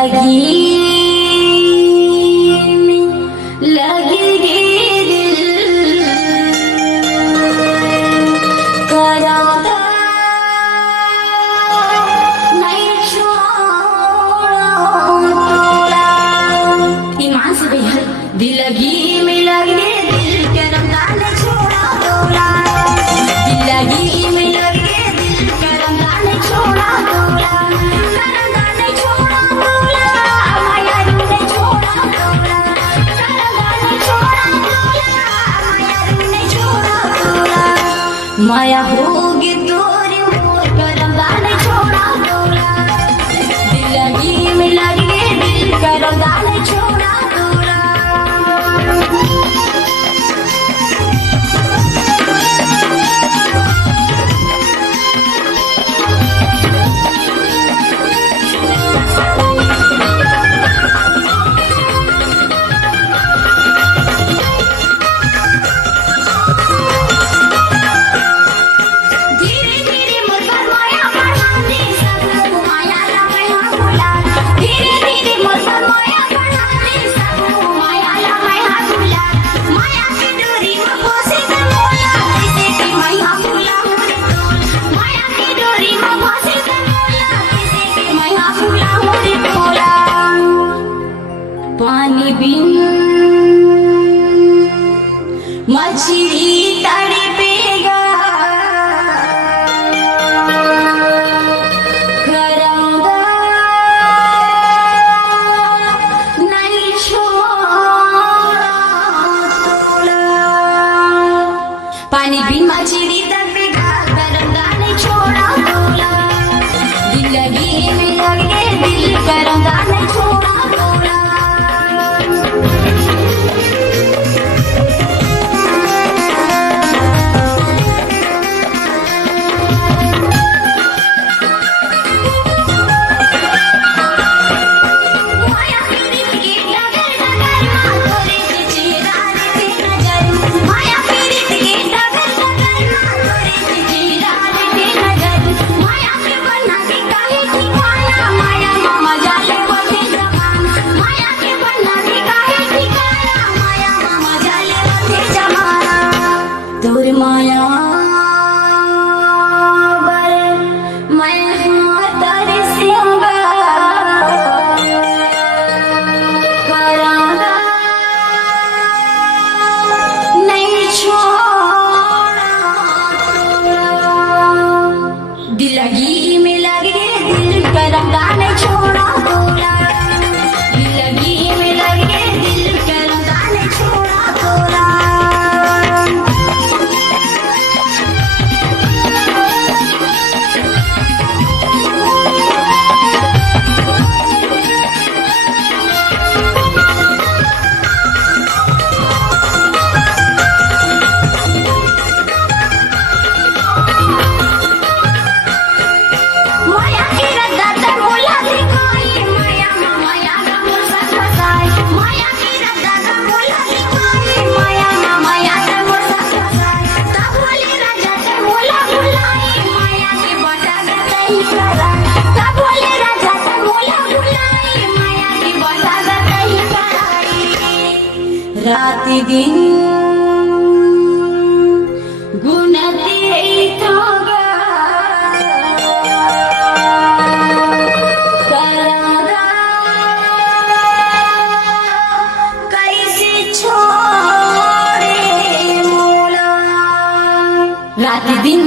लगी लगी दिल कराता नहीं छोड़ा तोड़ा। ईमान से बेहद दिल लगी में लगे दिल करता नहीं छोड़ा तोड़ा। दिल लगी में लगे दिल करता नहीं छोड़ा तोड़ा। माया होगी तोरी मोर करंदा नहीं छोड़ा तोरा। दिल लगी में लगे दिल करंदा नहीं छोड़ा तोरा। पानी बिन मछली तड़पेगा करंगा नहीं छोड़ा तोड़ा। पानी बिन मछली तड़पेगा करंगा नहीं छोड़ा तोड़ा। दिल लगी में लगे दिल करंगा नहीं छोड़ा तोड़ा। तोर माया बर मैं तरसूंगा करांगा नहीं छोड़ा तोरा। दिल लगी में लगे दिल करांगा नहीं छोड़ा तोरा। दिल लगी में लगे दिल करांगा नहीं छोड़ा तोरा। रात दिन गुनते तोगा करांगा कैसे छोड़े मोला। रात दिन